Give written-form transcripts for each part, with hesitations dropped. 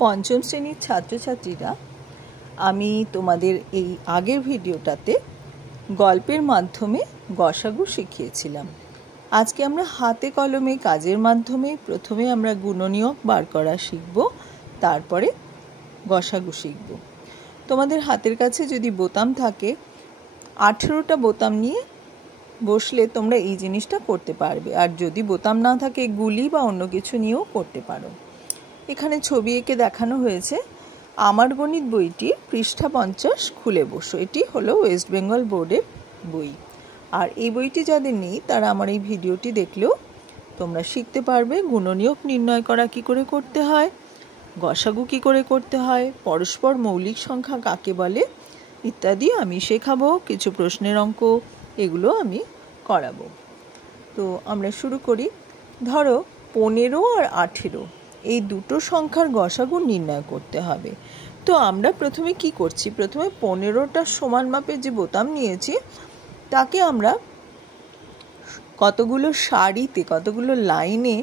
পঞ্চম শ্রেণীর ছাত্রছাত্রীরা, আমি তোমাদের এই আগের ভিডিওটাতে গল্পের মাধ্যমে গসাগু শিখিয়েছিলাম। আজকে আমরা হাতে কলমে কাজের মাধ্যমে প্রথমে আমরা গুণনীয়ক বার করা শিখব, তারপরে গসাগু শিখব। তোমাদের হাতের কাছে যদি বোতাম থাকে, 18টা বোতাম নিয়ে বসলে তোমরা এই জিনিসটা করতে পারবে। আর যদি বোতাম না থাকে, গুলি বা অন্য কিছু নিয়েও করতে পারো। এখানে ছবি এঁকে দেখানো হয়েছে। আমার গণিত বইটি পৃষ্ঠা 50 খুলে বসো। এটি হলো ওয়েস্ট বেঙ্গল বোর্ডের বই। আর এই বইটি যাদের নেই তারা আমার এই ভিডিওটি দেখলেও তোমরা শিখতে পারবে গুণনীয়ক নির্ণয় করা কি করে করতে হয়, গসাগু কি করে করতে হয়, পরস্পর মৌলিক সংখ্যা কাকে বলে ইত্যাদি আমি শেখাবো। কিছু প্রশ্নের অঙ্ক এগুলো আমি করাবো। তো আমরা শুরু করি। ধরো 15 আর 18 এই দুটো সংখ্যার গসাগু নির্ণয় করতে হবে। তো আমরা প্রথমে কি করছি, প্রথমে 15টা সমান মাপের যে বোতাম নিয়েছি তাকে আমরা কতগুলো সারিতে, কতগুলো লাইনে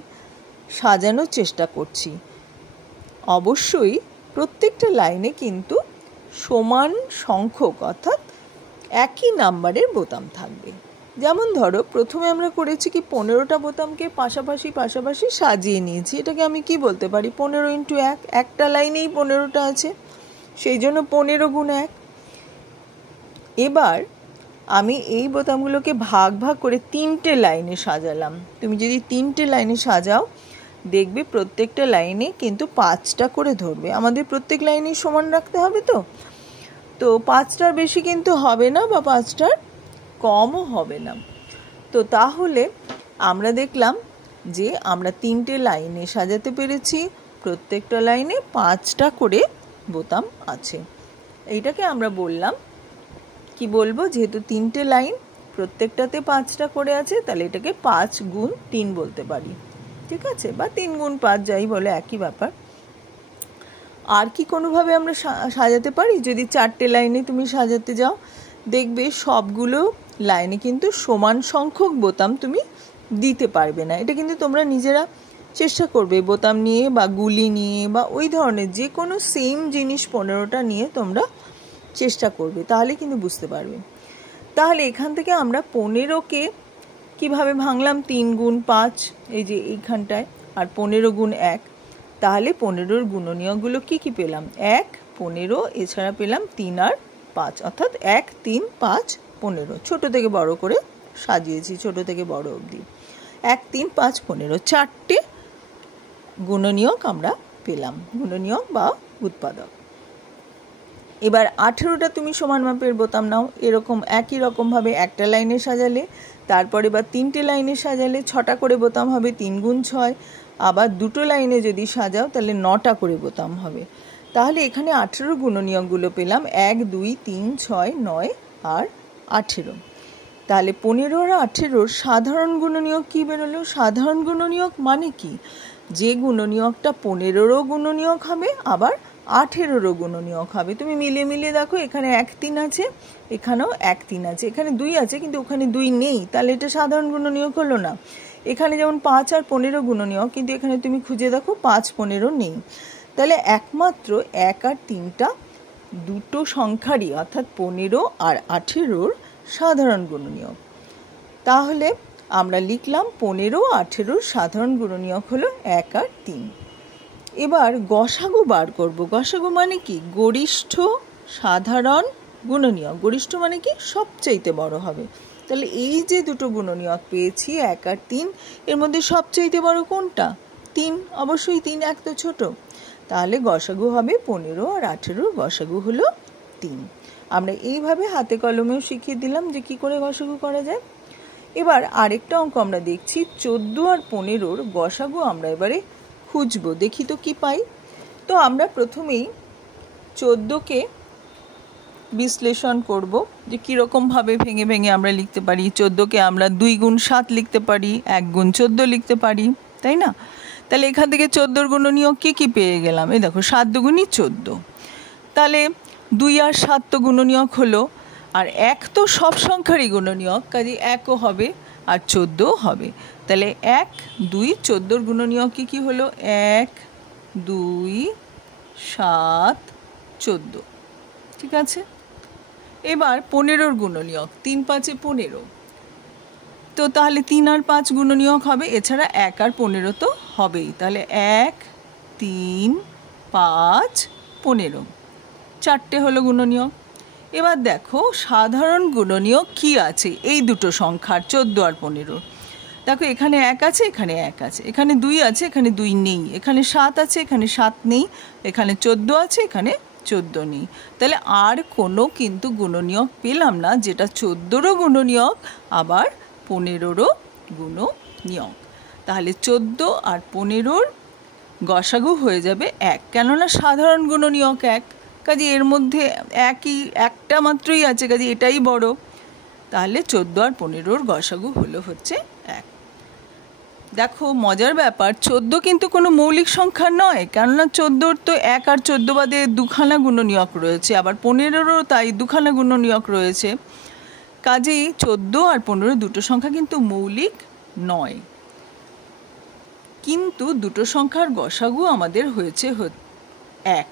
সাজানোর চেষ্টা করছি। অবশ্যই প্রত্যেকটা লাইনে কিন্তু সমান সংখ্যক অর্থাৎ একই নাম্বারের বোতাম থাকবে। যেমন ধরো প্রথমে আমরা করেছি কি 15টা বোতামকে পাশাপাশি সাজিয়ে নিয়েছি। এটাকে আমি কি বলতে পারি, 15 × 1। একটা লাইনেই 15টা আছে, সেই জন্য 15 × 1। এবার আমি এই বোতামগুলোকে ভাগ করে 3টে লাইনে সাজালাম। তুমি যদি 3টে লাইনে সাজাও দেখবে প্রত্যেকটা লাইনে কিন্তু 5টা করে ধরবে। আমাদের প্রত্যেক লাইনেই সমান রাখতে হবে। তো 5টার বেশি কিন্তু হবে না, বা 5টার কমও হবে না। তো তাহলে আমরা দেখলাম যে আমরা 3টে লাইনে সাজাতে পেরেছি, প্রত্যেকটা লাইনে 5টা করে বোতাম আছে। এইটাকে আমরা বললাম কি বলবো, যেহেতু 3টে লাইন প্রত্যেকটাতে 5টা করে আছে, তাহলে এটাকে 5 × 3 বলতে পারি। ঠিক আছে, বা 3 × 5 যাই বলে একই ব্যাপার। আর কি কোনোভাবে আমরা সাজাতে পারি? যদি 4টে লাইনে তুমি সাজাতে যাও দেখবে সবগুলো লাইনে কিন্তু সমান সংখ্যক বোতাম তুমি দিতে পারবে না। এটা কিন্তু তোমরা নিজেরা চেষ্টা করবে, বোতাম নিয়ে বা গুলি নিয়ে বা ওই ধরনের যে কোনো সেম জিনিস 15টা নিয়ে তোমরা চেষ্টা করবে, তাহলে কিন্তু বুঝতে পারবে। তাহলে এখান থেকে আমরা 15কে কিভাবে ভাঙলাম, 3 × 5 এই যে এইখানটায়, আর 15 × 1। তাহলে 15-র গুণনীয়কগুলো কি পেলাম, 1, 15, এছাড়া পেলাম 3 আর 5, অর্থাৎ 1, 3, 5, 15। ছোট থেকে বড় করে সাজিয়েছি, ছোট থেকে বড় অবধি। 1, 3, 5, 15 4টে গুণনীয়ক আমরা পেলাম, গুণনীয়ক বা উৎপাদক। এবার 18টা তুমি সমান মাপের বোতাম নাও, এরকম একই রকমভাবে একটা লাইনে সাজালে, তারপরে বা 3টে লাইনে সাজালে 6টা করে বোতাম হবে, 3 × 6। আবার 2টো লাইনে যদি সাজাও তাহলে 9টা করে বোতাম হবে। তাহলে এখানে 18 গুণনীয়কগুলো পেলাম, 1, 2, 3, 6, 9 আর 18। তাহলে 15 আর 18-র সাধারণ গুণনীয়ক কি বেরোলো? সাধারণ গুণনীয়ক মানে কি, যে গুণনীয়কটা 15-রও গুণনীয়ক হবে আবার 18-রও গুণনীয়ক হবে। তুমি মিলিয়ে দেখো, এখানে 1, 3 আছে, এখানেও 1, 3 আছে, এখানে 2 আছে কিন্তু ওখানে 2 নেই, তাহলে এটা সাধারণ গুণনীয়ক হলো না। এখানে যেমন 5 আর 15 গুণনীয়ক, কিন্তু এখানে তুমি খুঁজে দেখো 5, 15 নেই। তাহলে একমাত্র 1 আর 3টা দুটো সংখ্যারই, অর্থাৎ 15 আর 18-র সাধারণ গুণনীয়ক। তাহলে আমরা লিখলাম 15 ও 18-র সাধারণ গুণনীয়ক হলো 1 আর 3। এবার গসাগু বার করব। গসাগু মানে কি, গরিষ্ঠ সাধারণ গুণনীয়ক। গরিষ্ঠ মানে কি, সবচাইতে বড় হবে। তাহলে এই যে দুটো গুণনীয়ক পেয়েছি 1 আর 3, এর মধ্যে সবচাইতে বড় কোনটা? 3, অবশ্যই 3, 1 তো ছোট। তাহলে গসাগু হবে 15 আর 18-র গসাগু হলো 3। আমরা এইভাবে হাতে কলমেও শিখিয়ে দিলাম যে কি করে গসাগু করা যায়। এবার আরেকটা অঙ্ক আমরা দেখছি, 14 আর 15-র গসাগু আমরা এবারে খুঁজবো, দেখি তো কি পাই। তো আমরা প্রথমেই 14কে বিশ্লেষণ করব, যে কীরকমভাবে ভেঙে আমরা লিখতে পারি। 14কে আমরা 2 × 7 লিখতে পারি, 1 × 14 লিখতে পারি, তাই না? তাহলে এখান থেকে 14-র গুণনীয়ক কি পেয়ে গেলাম, এই দেখো 7 × 2 = 14। তাহলে 2 আর 7 তো গুণনীয়ক হলো, আর 1 তো সব সংখ্যারই গুণনীয়ক, কাজে 1ও হবে আর 14ও হবে। তাহলে 1, 2, 14-র গুণনীয়ক কি হলো, 1, 2, 7, 14, ঠিক আছে। এবার 15-র গুণনীয়ক, 3 5 15, তো তাহলে 3 আর 5 গুণনীয়ক হবে, এছাড়া 1 আর 15 তো হবেই, তাহলে 1 3 5 15, 4টে হলো গুণনীয়ক। এবার দেখো সাধারণ গুণনীয়ক কি আছে এই দুটো সংখ্যার, 14 আর 15। দেখো এখানে 1 আছে, এখানে 1 আছে, এখানে 2 আছে, এখানে 2 নেই, এখানে 7 আছে, এখানে 7 নেই, এখানে 14 আছে, এখানে 14 নেই। তাহলে আর কোনো কিন্তু গুণনীয়ক পেলাম না যেটা 14রও গুণনীয়ক আবার 15রও গুণনীয়ক। তাহলে 14 আর 15-র গসাগু হয়ে যাবে 1, কেননা সাধারণ গুণনীয়ক 1, কাজে এর মধ্যে একটা মাত্রই আছে, কাজে এটাই বড়। তাহলে 14 আর 15-র গসাগু হচ্ছে 1। দেখো মজার ব্যাপার, 14 কিন্তু কোনো মৌলিক সংখ্যা নয়, কেননা 14-র তো 1 আর 14 বাদে দুখানা গুণনীয়ক রয়েছে, আবার 15-রও তাই দুখানা গুণনীয়ক রয়েছে। কাজেই 14 আর 15 দুটো সংখ্যা কিন্তু মৌলিক নয়, কিন্তু দুটো সংখ্যার গসাগু আমাদের হয়েছে 1,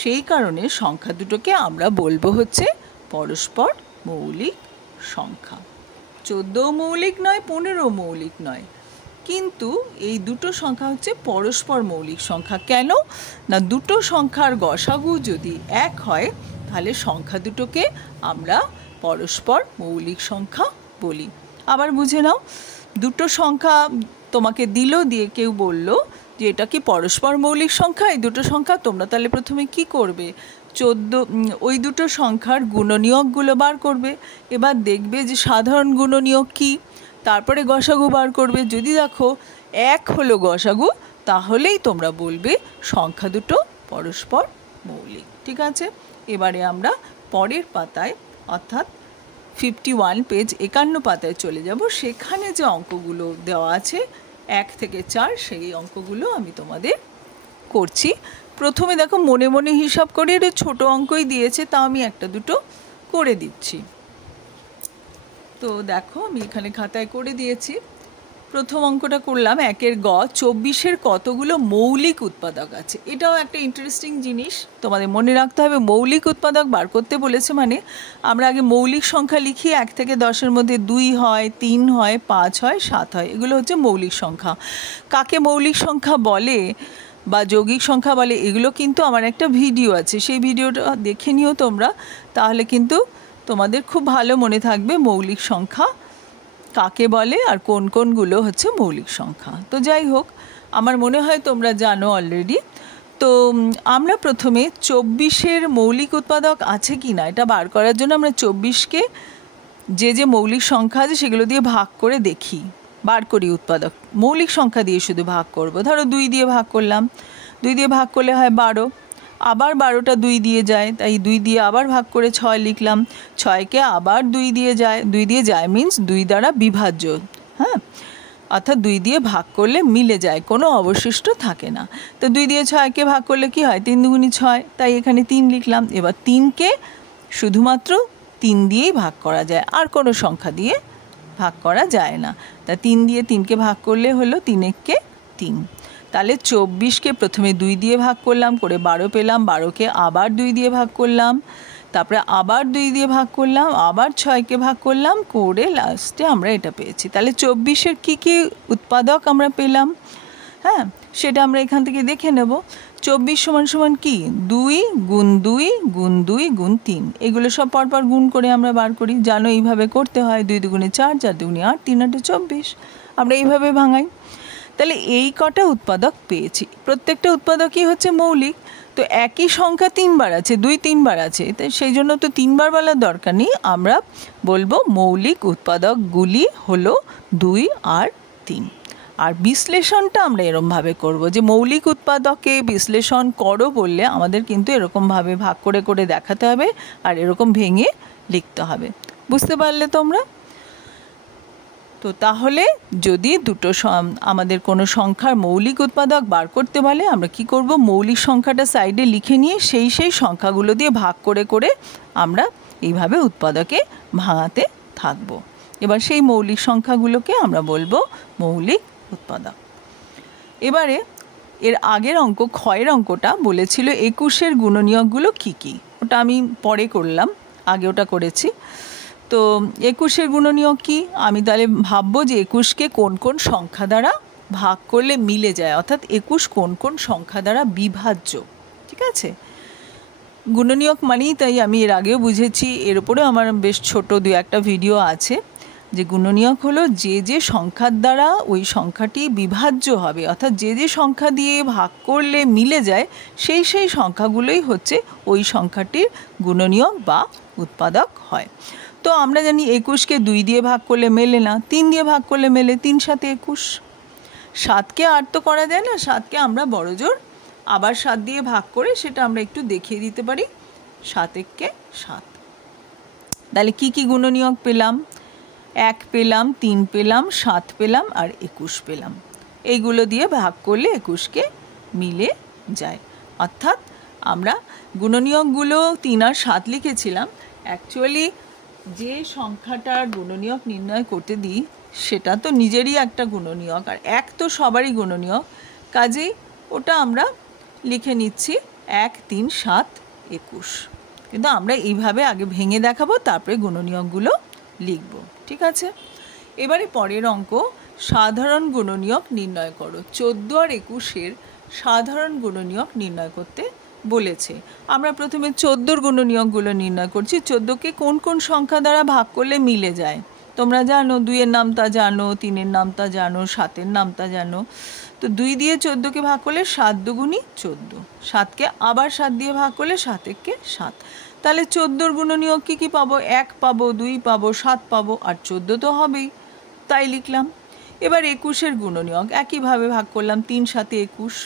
সেই কারণে সংখ্যা দুটোকে আমরা বলবো হচ্ছে পরস্পর মৌলিক সংখ্যা। 14ও মৌলিক নয়, 15ও মৌলিক নয়, কিন্তু এই দুটো সংখ্যা হচ্ছে পরস্পর মৌলিক সংখ্যা। কেন না, দুটো সংখ্যার গসাগু যদি 1 হয় তাহলে সংখ্যা দুটোকে আমরা পরস্পর মৌলিক সংখ্যা বলি। আবার বুঝে নাও, দুটো সংখ্যা তোমাকে দিয়ে কেউ বলল যে এটা কি পরস্পর মৌলিক সংখ্যা এই দুটো সংখ্যা, তোমরা তাহলে প্রথমে কি করবে, 14 ওই দুটো সংখ্যার গুণনীয়কগুলো বার করবে, এবার দেখবে যে সাধারণ গুণনীয়ক কি, তারপরে গসাগু বার করবে। যদি দেখো 1 হলো গসাগু, তাহলেই তোমরা বলবে সংখ্যা দুটো পরস্পর মৌলিক, ঠিক আছে। এবারে আমরা পরের পাতায় অর্থাৎ 51 পেজ 51 পাতায় চলে যাব, সেখানে যে অঙ্কগুলো দেওয়া আছে 1 থেকে 4 সেই অঙ্কগুলো আমি তোমাদের করছি। প্রথমে দেখো মনে মনে হিসাব করে, এটা ছোটো অঙ্কই দিয়েছে, তা আমি একটা দুটো করে দিচ্ছি। তো দেখো আমি এখানে খাতায় করে দিয়েছি। প্রথম অঙ্কটা করলাম 1-এর গ, 24-এর কতগুলো মৌলিক উৎপাদক আছে। এটাও একটা ইন্টারেস্টিং জিনিস, তোমাদের মনে রাখতে হবে। মৌলিক উৎপাদক বার করতে বলেছে মানে আমরা আগে মৌলিক সংখ্যা লিখি, 1 থেকে 10-এর মধ্যে 2 হয়, 3 হয়, 5 হয়, 7 হয়, এগুলো হচ্ছে মৌলিক সংখ্যা। কাকে মৌলিক সংখ্যা বলে বা যৌগিক সংখ্যা বলে এগুলো কিন্তু আমার একটা ভিডিও আছে, সেই ভিডিওটা দেখে নিও তোমরা, তাহলে কিন্তু তোমাদের খুব ভালো মনে থাকবে মৌলিক সংখ্যা কাকে বলে আর কোন কোনগুলো হচ্ছে মৌলিক সংখ্যা। তো যাই হোক, আমার মনে হয় তোমরা জানো অলরেডি। তো আমরা প্রথমে 24-এর মৌলিক উৎপাদক আছে কি না এটা বার করার জন্য আমরা 24-কে যে মৌলিক সংখ্যা আছে সেগুলো দিয়ে ভাগ করে দেখি, বার করি উৎপাদক। মৌলিক সংখ্যা দিয়ে শুধু ভাগ করব, ধরো 2 দিয়ে ভাগ করলাম, 2 দিয়ে ভাগ করলে হয় 12, আবার 12টা 2 দিয়ে যায়, তাই 2 দিয়ে আবার ভাগ করে 6 লিখলাম, 6কে আবার 2 দিয়ে যায় মিন্স 2 দ্বারা বিভাজ্য, হ্যাঁ, অর্থাৎ 2 দিয়ে ভাগ করলে মিলে যায়, কোনো অবশিষ্ট থাকে না। তো 2 দিয়ে 6কে ভাগ করলে কি হয়, 3 দুগুণী 6, তাই এখানে 3 লিখলাম। এবার 3কে শুধুমাত্র 3 দিয়েই ভাগ করা যায়, আর কোনো সংখ্যা দিয়ে ভাগ করা যায় না। তা 3 দিয়ে 3কে ভাগ করলে হলো 3-একে 3। তাহলে 24-কে প্রথমে 2 দিয়ে ভাগ করলাম, করে 12 পেলাম, 12কে আবার 2 দিয়ে ভাগ করলাম, তারপরে আবার 2 দিয়ে ভাগ করলাম, আবার 6কে ভাগ করলাম, করে লাস্টে আমরা এটা পেয়েছি। তাহলে 24-এর কী কী উৎপাদক আমরা পেলাম, হ্যাঁ, সেটা আমরা এখান থেকে দেখে নেব। 24 সমান কি, 2 গুণ 2 গুণ 2 গুণ 3, এগুলো সব পরপর গুণ করে আমরা বার করি, জানো এইভাবে করতে হয়। 2 দুগুণে 4, 4 দুগুণে 8, 3 8 24, আমরা এইভাবে ভাঙাই। তাহলে এই কটা উৎপাদক পেয়েছি, প্রত্যেকটা উৎপাদকই হচ্ছে মৌলিক। তো একই সংখ্যা 3 বার আছে, 2 3 বার আছে, তাই সেই জন্য তো 3 বার বলার দরকার নেই, আমরা বলবো মৌলিক উৎপাদকগুলি হলো 2 আর 3। আর বিশ্লেষণটা আমরা এরকমভাবে করব যে মৌলিক উৎপাদকে বিশ্লেষণ করো বললে আমাদের কিন্তু এরকমভাবে ভাগ করে করে দেখাতে হবে আর এরকম ভেঙে লিখতে হবে। বুঝতে পারলে তোমরা? তো তাহলে যদি আমাদের কোনো সংখ্যার মৌলিক উৎপাদক বার করতে বলে আমরা কি করব, মৌলিক সংখ্যাটা সাইডে লিখে নিয়ে সেই সংখ্যাগুলো দিয়ে ভাগ করে করে আমরা এইভাবে উৎপাদকে ভাঙাতে থাকব। এবার সেই মৌলিক সংখ্যাগুলোকে আমরা বলবো মৌলিক উৎপাদক। এবারে এর আগের অঙ্ক ক্ষয়ের অঙ্কটা বলেছিল 21-এর গুণনীয়কগুলো কী কী, ওটা আমি পরে করলাম, আগে ওটা করেছি। তো 21-এর গুণনীয়ক কী, আমি তাহলে ভাববো যে 21-কে কোন কোন সংখ্যা দ্বারা ভাগ করলে মিলে যায়, অর্থাৎ 21 কোন কোন সংখ্যা দ্বারা বিভাজ্য। ঠিক আছে, গুণনীয়ক মানেই তাই আমি এর আগেও বুঝেছি, এর উপরেও আমার বেশ ছোট 2-1টা ভিডিও আছে, যে গুণনীয়ক হলো যে যে সংখ্যার দ্বারা ওই সংখ্যাটি বিভাজ্য হবে, অর্থাৎ যে যে সংখ্যা দিয়ে ভাগ করলে মিলে যায় সেই সেই সংখ্যাগুলোই হচ্ছে ওই সংখ্যাটির গুণনীয়ক বা উৎপাদক হয়। তো আমরা জানি 21-কে 2 দিয়ে ভাগ করলে মেলে না, 3 দিয়ে ভাগ করলে মেলে, 3 × 7 = 21। 7কে 8 তো করা যায় না, 7কে আমরা বড়জোর আবার 7 দিয়ে ভাগ করে সেটা আমরা একটু দেখিয়ে দিতে পারি, 7 × 1 = 7। তাহলে কী কী গুণনীয়ক পেলাম, 1 পেলাম, 3 পেলাম, 7 পেলাম আর 21 পেলাম। এইগুলো দিয়ে ভাগ করলে 21-কে মিলে যায়। অর্থাৎ আমরা গুণনীয়কগুলো 3 আর 7 লিখেছিলাম, অ্যাকচুয়ালি যে সংখ্যাটার গুণনীয়ক নির্ণয় করতে দিই সেটা তো নিজেরই একটা গুণনীয়ক, আর 1 তো সবারই গুণনীয়ক, কাজেই ওটা আমরা লিখে নিচ্ছি 1, 3, 7, 21। কিন্তু আমরা এইভাবে আগে ভেঙে দেখাবো, তারপরে গুণনীয়কগুলো লিখব। ঠিক আছে, এবারে পরের অঙ্ক, সাধারণ গুণনীয়ক নির্ণয় করো। 14 আর 21-এর সাধারণ গুণনীয়ক নির্ণয় করতে বলেছে। আমরা প্রথমে 14-র গুণনীয়কগুলো নির্ণয় করছি। 14কে কোন কোন সংখ্যা দ্বারা ভাগ করলে মিলে যায় তোমরা জানো, 2-এর নামতা জানো, 3-এর নামতা জানো, 7-এর নামতা জানো। তো 2 দিয়ে 14কে ভাগ করলে 7 × 2 = 14, 7কে আবার 7 দিয়ে ভাগ করলে 7 × 1 = 7। তাহলে 14-র গুণনীয়ক কী কী পাবো, 1 পাবো, 2 পাবো, 7 পাবো, আর 14 তো হবেই, তাই লিখলাম। এবার 21-এর গুণনীয়ক একইভাবে ভাগ করলাম, 3 × 7 = 21।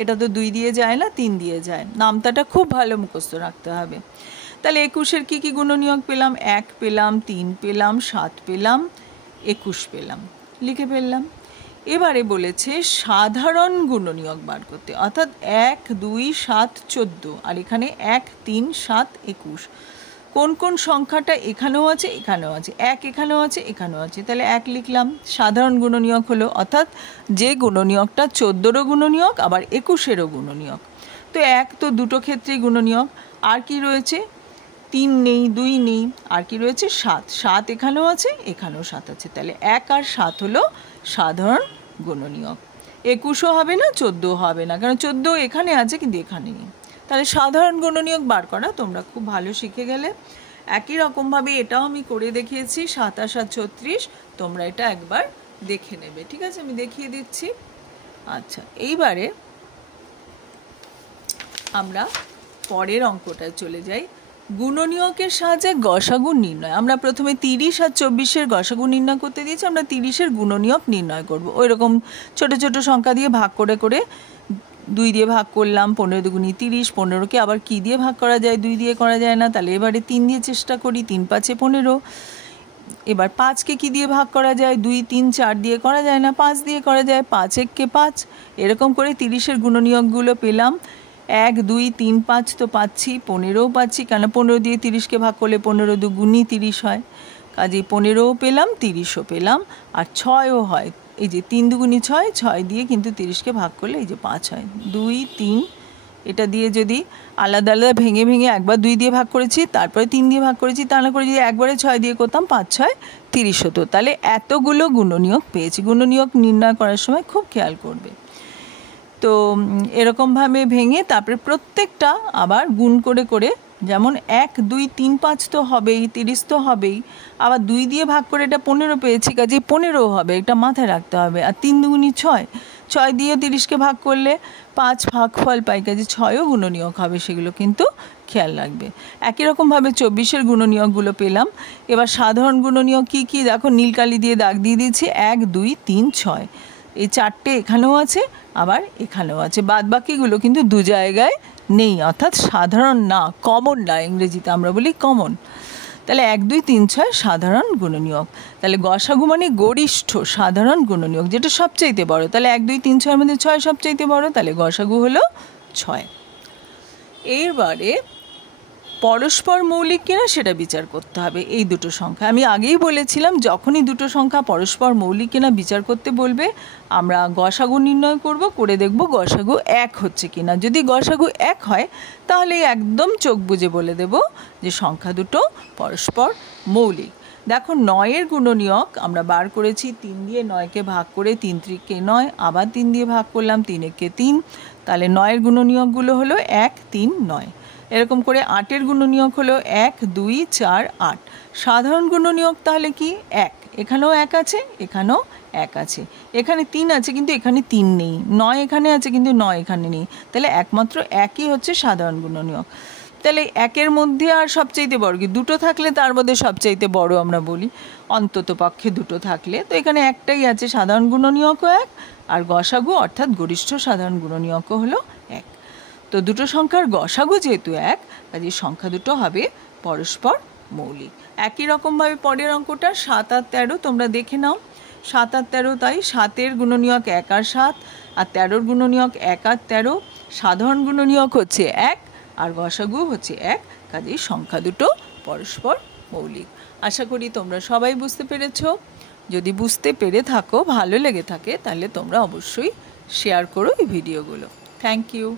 এটা তো 2 দিয়ে যায় না, 3 দিয়ে যায়, নামতাটা খুব ভালো মুখস্থ রাখতে হবে। তাহলে 21-এর কী কী গুণনীয়ক পেলাম, 1 পেলাম, 3 পেলাম, 7 পেলাম, 21 পেলাম, লিখে ফেললাম। এবারে বলেছে সাধারণ গুণনীয়ক বার করতে, অর্থাৎ 1, 2, 7, 14, আর এখানে 1, 3, 7, 21। কোন কোন সংখ্যাটা এখানেও আছে, এখানেও আছে, 1 এখানেও আছে, এখানেও আছে, তাহলে 1 লিখলাম। সাধারণ গুণনীয়ক হলো, অর্থাৎ যে গুণনীয়কটা 14-রও গুণনীয়ক আবার 21-এরও গুণনীয়ক। তো 1 তো দুটো ক্ষেত্রেই গুণনীয়ক। আর কি রয়েছে, 3 নেই, 2 নেই, আর কি রয়েছে 7, 7 এখানেও আছে, এখানেও 7 আছে, তাহলে 1 আর 7 হলো সাধারণ গুণনীয়ক। 21ও হবে না, 14ও হবে না, কারণ 14 এখানে আছে কিন্তু এখানে নেই। তাহলে সাধারণ গুণনীয়ক বার করা তোমরা খুব ভালো শিখে গেলে। একই রকমভাবে এটাও আমি করে দেখিয়েছি, 7 আর 7 = 36, তোমরা এটা একবার দেখে নেবে। ঠিক আছে, আমি দেখিয়ে দিচ্ছি। আচ্ছা, এইবারে আমরা পরের অঙ্কটায় চলে যাই, গুণনীয়কের সাহায্যে গসাগু নির্ণয়। আমরা প্রথমে 30 আর 24-এর গসাগু নির্ণয় করতে দিয়েছি, আমরা 30-এর গুণনীয়ক নির্ণয় করব। ওই রকম ছোট ছোট সংখ্যা দিয়ে ভাগ করে করে 2 দিয়ে ভাগ করলাম, 15 × 2 = 30। 15কে আবার কি দিয়ে ভাগ করা যায়, 2 দিয়ে করা যায় না, তাহলে এবারে 3 দিয়ে চেষ্টা করি, 3 × 5 = 15। এবার 5কে কি দিয়ে ভাগ করা যায়, 2, 3, 4 দিয়ে করা যায় না, 5 দিয়ে করা যায়, 5 × 1 = 5। এরকম করে 30-এর গুণনীয়কগুলো পেলাম। 1, 2, 3, 5 তো পাচ্ছি, 15ও পাচ্ছি, কেন 15 দিয়ে 30কে ভাগ করলে 15 × 2 = 30 হয়, কাজেই 15ও পেলাম, 30ও পেলাম, আর 6ও হয়। এই যে 3 × 2 = 6, 6 দিয়ে কিন্তু 30কে ভাগ করলে এই যে 5 হয়। 2, 3 এটা দিয়ে যদি আলাদা আলাদা ভেঙে ভেঙে একবার 2 দিয়ে ভাগ করেছি, তারপরে 3 দিয়ে ভাগ করেছি, তা না করে যদি একবারে 6 দিয়ে করতাম, 5, 6, 30 হতো। তাহলে এতগুলো গুণনীয়ক পেয়েছি। গুণনীয়ক নির্ণয় করার সময় খুব খেয়াল করবে। তো এরকমভাবে ভেঙে তারপরে প্রত্যেকটা আবার গুণ করে করে, যেমন 1, 2, 3, 5 তো হবেই, 30 তো হবেই, আবার 2 দিয়ে ভাগ করে এটা 15 পেয়েছি, কাজেই 15ও হবে, এটা মাথায় রাখতে হবে। আর 3 × 2 = 6, 6 দিয়ে 30কে ভাগ করলে 5 ভাগফল পাই, কাজে 6ও গুণনীয়ক হবে, সেগুলো কিন্তু খেয়াল রাখবে। একই রকমভাবে 24-এর গুণনীয়কগুলো পেলাম। এবার সাধারণ গুণনীয়ক কী কী দেখো, নীল কালি দিয়ে দাগ দিয়ে দিয়েছি, 1, 2, 3, 6, এই 4টে এখানেও আছে, আবার এখানেও আছে, বাদ বাকিগুলো কিন্তু 2 জায়গায় নেই, অর্থাৎ সাধারণ না, কমন না, ইংরেজিতে আমরা বলি কমন। তাহলে 1, 2, 3, 6 সাধারণ গুণনীয়ক। তাহলে গসাগু মানে গরিষ্ঠ সাধারণ গুণনীয়ক, যেটা সবচাইতে বড়। তাহলে 1, 2, 3, 6-এর মধ্যে 6 সবচাইতে বড়, তাহলে গসাগু হলো 6। এরবারে পরস্পর মৌলিক কিনা সেটা বিচার করতে হবে। এই দুটো সংখ্যা আমি আগেই বলেছিলাম, যখনই দুটো সংখ্যা পরস্পর মৌলিক কিনা বিচার করতে বলবে আমরা গসাগু নির্ণয় করে দেখব গসাগু 1 হচ্ছে কিনা। যদি গসাগু 1 হয় তাহলে একদম চোখ বুজে বলে দেব যে সংখ্যা দুটো পরস্পর মৌলিক। দেখো 9-এর গুণনীয়ক আমরা বার করেছি 3 দিয়ে 9কে ভাগ করে, 3 3কে 9, আবার 3 দিয়ে ভাগ করলাম, 3 1কে 3, তাহলে 9-এর গুণনীয়কগুলো হলো 1 3 9। এরকম করে 8-এর গুণনীয়ক হলো 1 2 4 8। সাধারণ গুণনীয়ক তাহলে কি 1, এখানেও 1 আছে, এখানেও 1 আছে, এখানে 3 আছে কিন্তু এখানে 3 নেই, 9 এখানে আছে কিন্তু 9 এখানে নেই, তাহলে একমাত্র 1ই হচ্ছে সাধারণ গুণনীয়ক। তাহলে 1-এর মধ্যে আর সবচাইতে বড় কি, দুটো থাকলে তার মধ্যে সবচাইতে বড় আমরা বলি, অন্তত পক্ষে দুটো থাকলে, তো এখানে একটাই আছে, সাধারণ গুণনীয়কও 1, আর গসাগু অর্থাৎ গরিষ্ঠ সাধারণ গুণনীয়কও হলো 1। তো দুটো সংখ্যার গসাগু যেহেতু 1, কাজে সংখ্যা দুটো হবে পরস্পর মৌলিক। একই রকমভাবে পরের অঙ্কটা 7 আর 13 তোমরা দেখে নাও। 7 আর 13 তাই, 7-এর গুণনীয়ক 1 আর 7, আর 13-র গুণনীয়ক 1 আর 13। সাধারণ গুণনীয়ক হচ্ছে 1 আর গসাগু হচ্ছে 1, কাজেই সংখ্যা দুটো পরস্পর মৌলিক। আশা করি তোমরা সবাই বুঝতে পেরেছো। যদি বুঝতে পেরে থাকো, ভালো লেগে থাকে, তাহলে তোমরা অবশ্যই শেয়ার করো এই ভিডিওগুলো। Thank you.